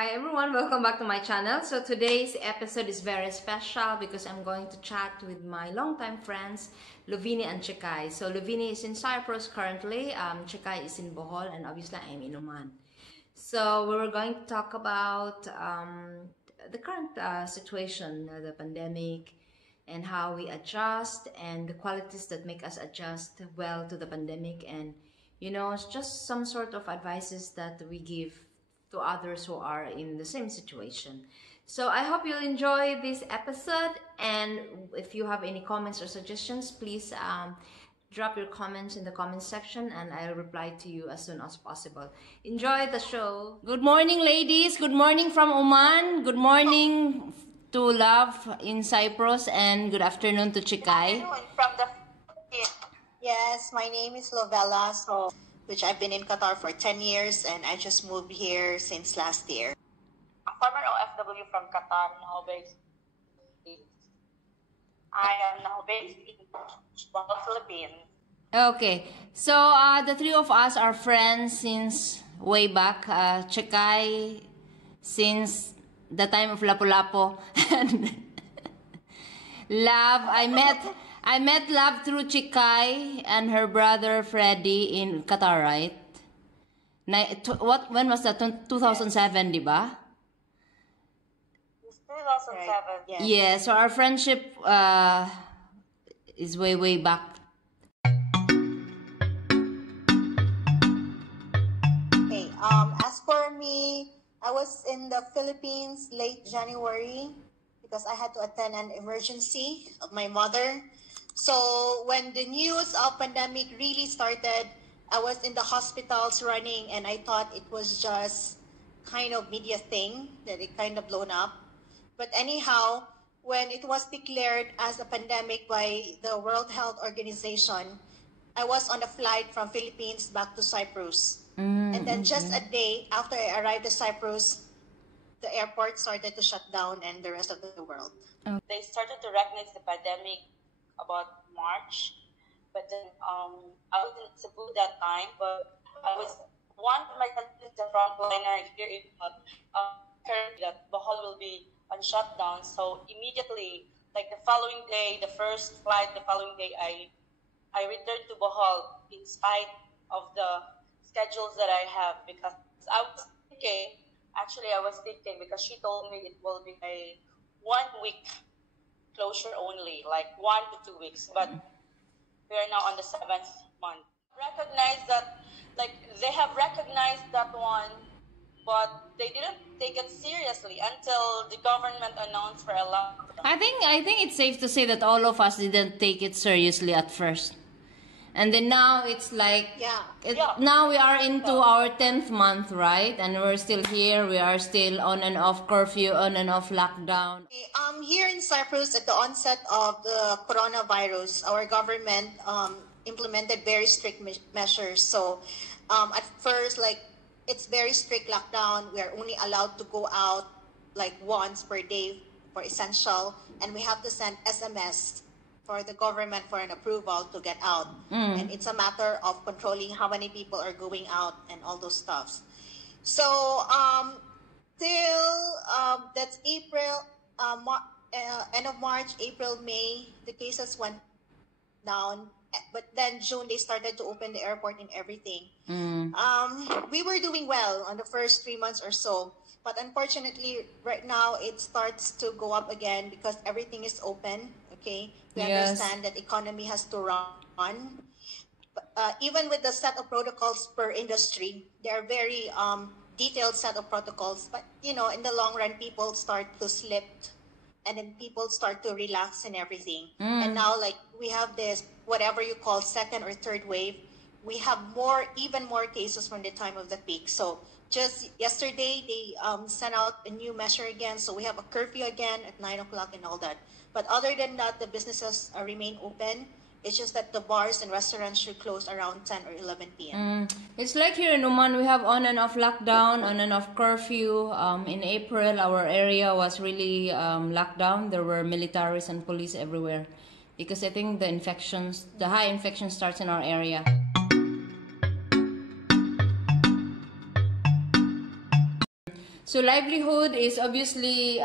Hi everyone, welcome back to my channel. So today's episode is very special because I'm going to chat with my longtime friends Lovella and Chekai. So Lovella is in Cyprus currently, Chekai is in Bohol, and obviously I'm in Oman. So we were going to talk about the current situation, the pandemic, and how we adjust, and the qualities that make us adjust well to the pandemic, and it's just some sort of advices that we give to others who are in the same situation. So I hope you'll enjoy this episode, and if you have any comments or suggestions, please drop your comments in the comment section and I'll reply to you as soon as possible. Enjoy the show. Good morning, ladies. Good morning from Oman. Good morning to Love in Cyprus, and good afternoon to Chekai. From the Yes, my name is Lovella, which I've been in Qatar for 10 years, and I just moved here since last year. A former OFW from Qatar, now based I am now based in Bohol, Philippines. Okay, so the three of us are friends since way back. Chekai since the time of Lapu-Lapu, and Love, I met Love through Chekai and her brother Freddy in Qatar, right? When was that? 2007, di ba? 2007. Right. Yes. Yeah, so our friendship is way back. Okay, as for me, I was in the Philippines late January because I had to attend an emergency of my mother. So when the news of pandemic really started, I was in the hospitals running, and I thought it was just kind of media thing that it kind of blown up. But anyhow, when it was declared as a pandemic by the World Health Organization, I was on a flight from Philippines back to Cyprus. And then just a day after I arrived at Cyprus, the airport started to shut down, and the rest of the world. They started to recognize the pandemic about March, but then I was in Cebu that time, but I was one of my countries, the frontliner here in currently that Bohol will be on shutdown. So immediately, like the following day, the first flight, the following day, I returned to Bohol in spite of the schedules that I have, because I was thinking because she told me it will be a 1 week closure only, like 1 to 2 weeks, but we are now on the 7th month. Recognize that, like they have recognized that one, but they didn't take it seriously until the government announced for a lockdown. I think it's safe to say that all of us didn't take it seriously at first. And then now it's like, now we are into our 10th month, right? And we're still here. We are still on and off curfew, on and off lockdown. Here in Cyprus, at the onset of the coronavirus, our government implemented very strict measures. So at first, like, it's very strict lockdown. We are only allowed to go out like once per day for essential, and we have to send SMS for the government for an approval to get out. And it's a matter of controlling how many people are going out and all those stuffs. So till that's April, end of March, April, May, the cases went down. But then June, they started to open the airport and everything. We were doing well on the first 3 months or so. But unfortunately, right now, it starts to go up again because everything is open, okay? We understand that economy has to run. But, even with the set of protocols per industry, they are very detailed set of protocols. But, in the long run, people start to slip, and then people start to relax and everything. And now, like, we have this, whatever you call second or third wave, we have even more cases from the time of the peak. So just yesterday, they sent out a new measure again. So we have a curfew again at 9 o'clock and all that. But other than that, the businesses remain open. It's just that the bars and restaurants should close around 10 or 11 p.m. It's like here in Oman, we have on and off lockdown, on and off curfew. In April, our area was really locked down. There were militaries and police everywhere because I think the high infection starts in our area. So livelihood is obviously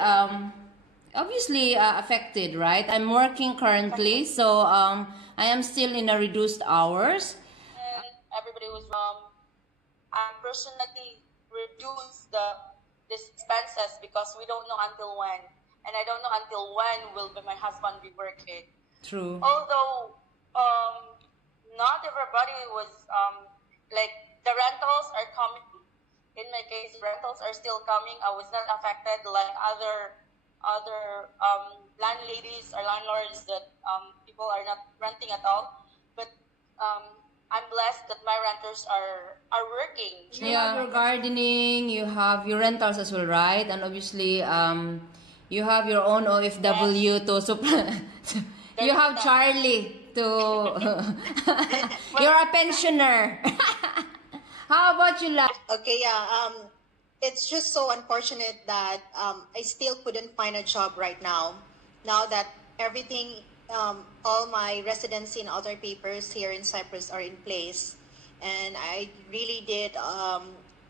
affected, right? I'm working currently, so I am still in a reduced hours. And everybody was I personally reduce these expenses because we don't know until when, and I don't know until when will my husband be working. True. Although not everybody was like the rentals are coming. In my case, rentals are still coming. I was not affected like other landladies or landlords that people are not renting at all. But I'm blessed that my renters are working. You have your gardening, you have your rentals as well, right? And obviously, you have your own OFW to supply. You have Charlie to. You're a pensioner. How about you, La? Okay, yeah. It's just so unfortunate that I still couldn't find a job right now. Now that everything, all my residency and other papers here in Cyprus are in place, and I really did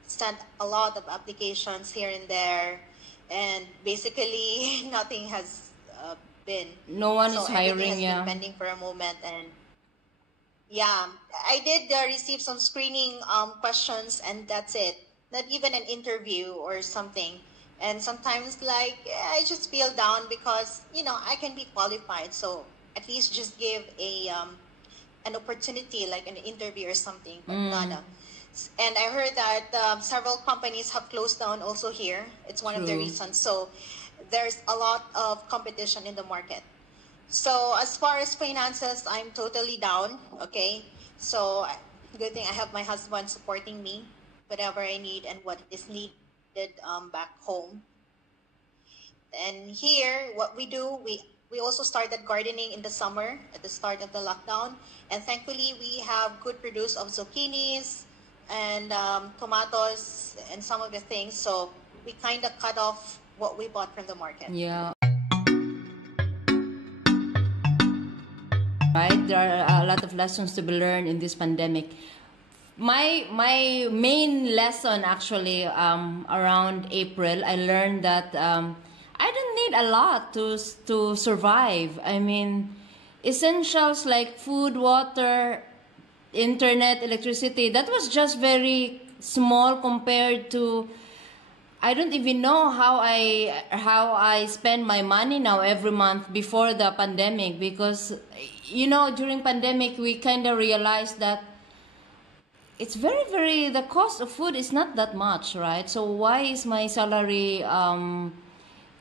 send a lot of applications here and there, and basically nothing has been. No one So is everything hiring, has yeah. been pending for a moment, and yeah, I did receive some screening questions, and that's it. Not even an interview or something. And sometimes, like, I just feel down because I can be qualified. So at least just give an opportunity, like an interview or something. But nada. And I heard that several companies have closed down also here. It's one of the True. reasons. So there's a lot of competition in the market. So as far as finances, I'm totally down. Okay, so good thing I have my husband supporting me, whatever I need and what is needed back home. And here, what we do, we also started gardening in the summer at the start of the lockdown, and thankfully we have good produce of zucchinis and tomatoes and some of the things. So we kind of cut off what we bought from the market. Yeah. Right? There are a lot of lessons to be learned in this pandemic. My main lesson actually around April, I learned that I don't need a lot to survive. I mean, essentials like food, water, internet, electricity, that was just very small compared to. I don't even know how I spend my money now every month before the pandemic, because during pandemic we kind of realized that it's very the cost of food is not that much, right? So why is my salary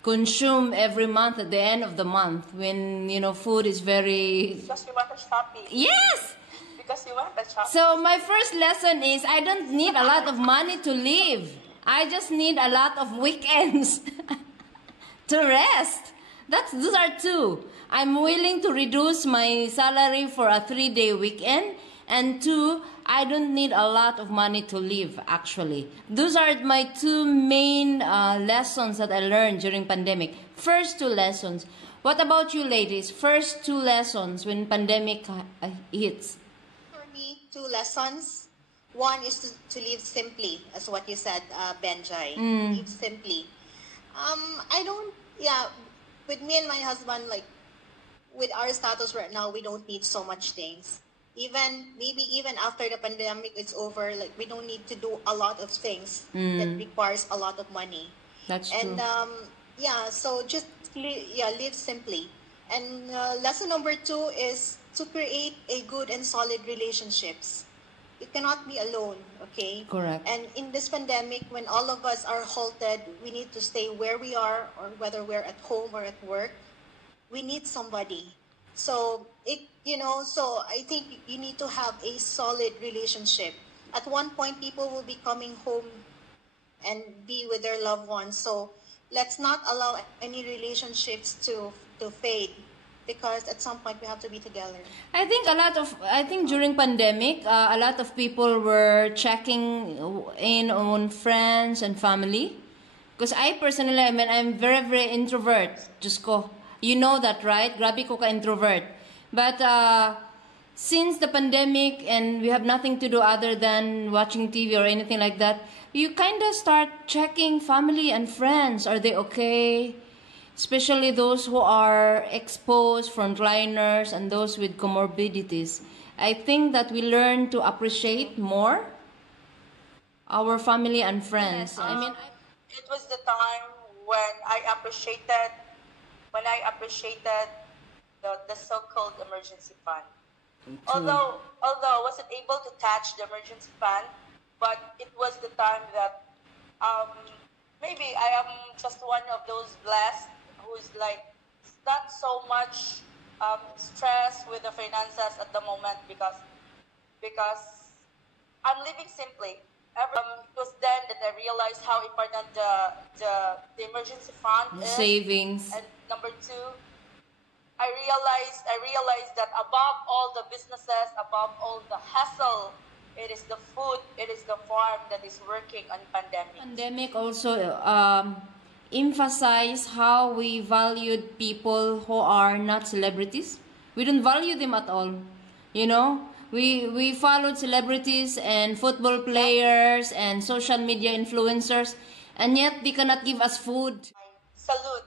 consumed every month at the end of the month when food is very. Because we want to shopping. Yes. Because we want the shopping. So my first lesson is I don't need a lot of money to live. I just need a lot of weekends to rest. Those are two. I'm willing to reduce my salary for a 3-day weekend. And two, I don't need a lot of money to live, actually. Those are my two main lessons that I learned during pandemic. First two lessons. What about you, ladies? First two lessons when pandemic hits. For me, two lessons. One is to live simply, as what you said, Benjai. Live simply. With me and my husband, like, with our status right now, we don't need so much things. Maybe even after the pandemic is over, like, we don't need to do a lot of things that requires a lot of money. That's And true. so just live simply. And lesson number 2 is to create a good and solid relationships. You cannot be alone, okay? Correct. And in this pandemic, when all of us are halted, we need to stay where we are, or whether we're at home or at work, we need somebody. So so I think you need to have a solid relationship. At one point, people will be coming home and be with their loved ones. So let's not allow any relationships to fade, because at some point we have to be together. I think during pandemic, a lot of people were checking in on friends and family. Because I personally, I'm very introvert. Just ko. You know that, right? Grabe ko ka introvert. But since the pandemic and we have nothing to do other than watching TV or anything like that, you kind of start checking family and friends. Are they okay? Especially those who are exposed, frontliners, and those with comorbidities. I think that we learn to appreciate more our family and friends. Yes, I mean, it was the time when I appreciated the so-called emergency fund. true. Although I wasn't able to touch the emergency fund, but it was the time that um, maybe I am just one of those blessed who's like not so much stressed with the finances at the moment because I'm living simply. It was then that I realized how important the emergency fund The is, savings. and number two, I realized that above all the businesses, above all the hustle, it is the food, it is the farm that is working on pandemic. Pandemic also emphasized how we valued people who are not celebrities. We don't value them at all. You know, we followed celebrities and football players and social media influencers, and yet they cannot give us food. I salute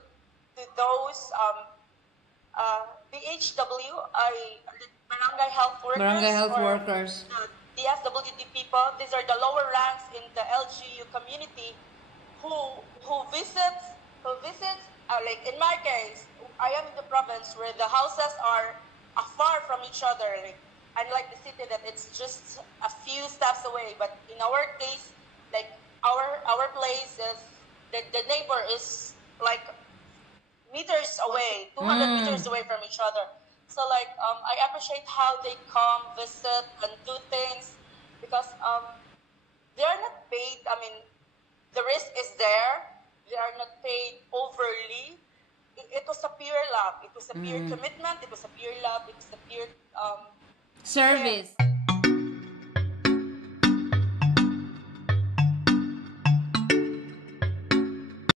to those BHW, the barangay health workers, Barangay health or workers. the DSWD people. These are the lower ranks in the LGU community who visits like in my case, I am in the province where the houses are afar from each other. Like, unlike the city that it's just a few steps away, but in our case, like our place is the neighbor is like meters away, 200 meters away from each other. So like I appreciate how they come, visit, and do things because they are not paid. I mean, the risk is there. They are not paid overly. It was a pure love. It was a pure commitment. It was a pure love. It was a pure care. Service.